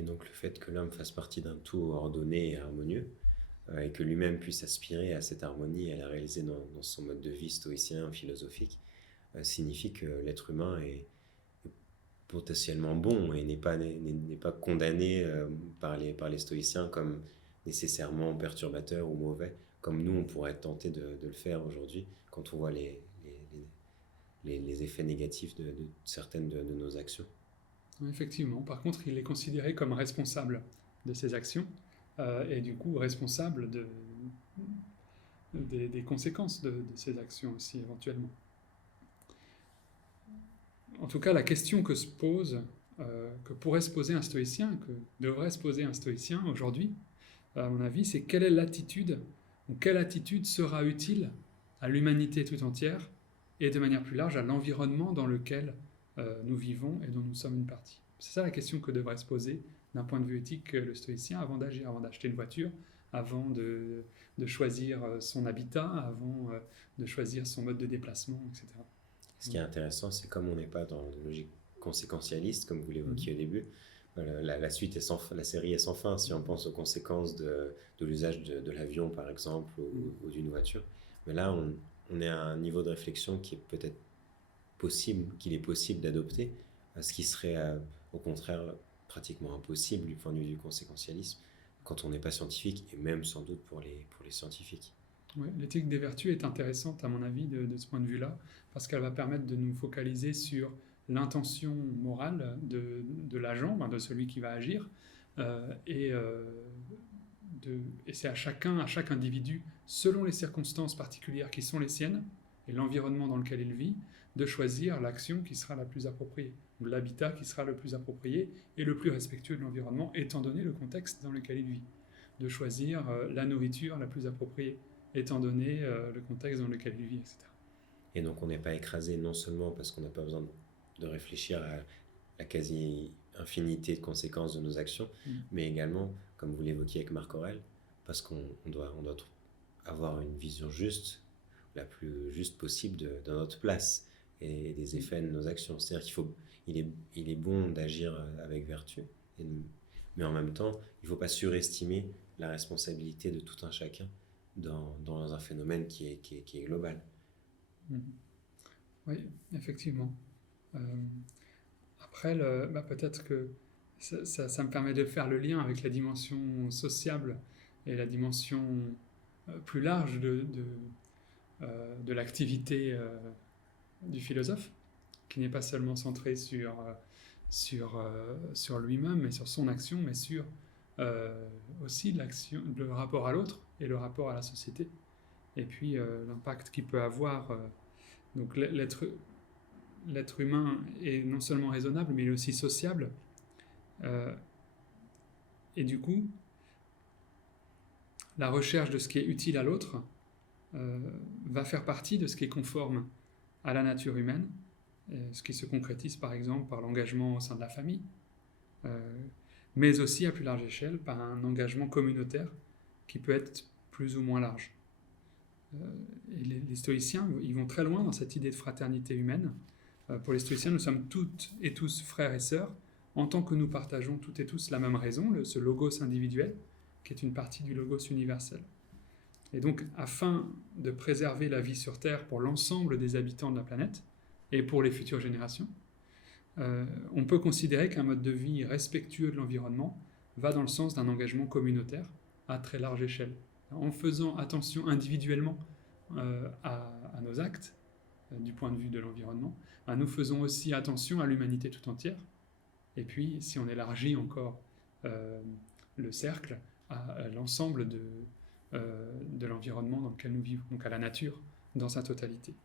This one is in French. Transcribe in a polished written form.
Et donc le fait que l'homme fasse partie d'un tout ordonné et harmonieux, et que lui-même puisse aspirer à cette harmonie et à la réaliser dans son mode de vie stoïcien, philosophique, signifie que l'être humain est potentiellement bon et n'est pas condamné par les stoïciens comme nécessairement perturbateur ou mauvais, comme nous on pourrait être tenté de le faire aujourd'hui quand on voit les effets négatifs de certaines de nos actions. Effectivement. Par contre, il est considéré comme responsable de ses actions et du coup responsable des conséquences de ses actions aussi éventuellement. En tout cas, la question que pourrait se poser un stoïcien, que devrait se poser un stoïcien aujourd'hui, à mon avis, c'est quelle est l'attitude, ou quelle attitude sera utile à l'humanité tout entière et de manière plus large à l'environnement dans lequel nous vivons et dont nous sommes une partie. C'est ça la question que devrait se poser d'un point de vue éthique le stoïcien avant d'agir, avant d'acheter une voiture, avant de choisir son habitat, avant de choisir son mode de déplacement, etc. Ce qui est intéressant, c'est comme on n'est pas dans une logique conséquentialiste, comme vous l'évoquiez au Mhm. début, la suite est la série est sans fin si on pense aux conséquences de l'usage de l'avion, par exemple, ou d'une voiture. Mais là, on est à un niveau de réflexion qui est peut-être possible, qu'il est possible d'adopter, ce qui serait au contraire pratiquement impossible du point de vue du conséquentialisme quand on n'est pas scientifique, et même sans doute pour les scientifiques. Ouais, l'éthique des vertus est intéressante à mon avis de ce point de vue-là, parce qu'elle va permettre de nous focaliser sur l'intention morale de l'agent, de celui qui va agir, euh, et, euh, et c'est à chaque individu, selon les circonstances particulières qui sont les siennes et l'environnement dans lequel il vit, de choisir l'action qui sera la plus appropriée, ou l'habitat qui sera le plus approprié et le plus respectueux de l'environnement, étant donné le contexte dans lequel il vit, de choisir la nourriture la plus appropriée étant donné le contexte dans lequel il vit, etc. Et donc on n'est pas écrasé non seulement parce qu'on n'a pas besoin de réfléchir à la quasi-infinité de conséquences de nos actions, mais également, comme vous l'évoquiez avec Marc Aurèle, parce on doit avoir une vision juste, la plus juste possible de notre place et des effets de nos actions. C'est-à-dire il est bon d'agir avec vertu, mais en même temps, il ne faut pas surestimer la responsabilité de tout un chacun dans un phénomène qui est global. Mhm. Oui, effectivement. Euh, après, peut-être que ça me permet de faire le lien avec la dimension sociable et la dimension plus large de l'activité du philosophe, qui n'est pas seulement centrée sur lui-même et sur son action, mais sur aussi l'action, le rapport à l'autre et le rapport à la société. Et puis l'impact qu'il peut avoir. Donc l'être humain est non seulement raisonnable, mais il est aussi sociable. Euh, et du coup, la recherche de ce qui est utile à l'autre va faire partie de ce qui est conforme à la nature humaine, ce qui se concrétise par exemple par l'engagement au sein de la famille, mais aussi à plus large échelle par un engagement communautaire qui peut être plus ou moins large. Et les stoïciens, ils vont très loin dans cette idée de fraternité humaine. Pour les stoïciens, nous sommes toutes et tous frères et sœurs, en tant que nous partageons toutes et tous la même raison, ce logos individuel, qui est une partie du logos universel. Et donc, afin de préserver la vie sur Terre pour l'ensemble des habitants de la planète, et pour les futures générations, on peut considérer qu'un mode de vie respectueux de l'environnement va dans le sens d'un engagement communautaire à très large échelle. En faisant attention individuellement à nos actes, du point de vue de l'environnement, nous faisons aussi attention à l'humanité tout entière. Et puis, si on élargit encore le cercle à l'ensemble de l'environnement dans lequel nous vivons, donc à la nature dans sa totalité.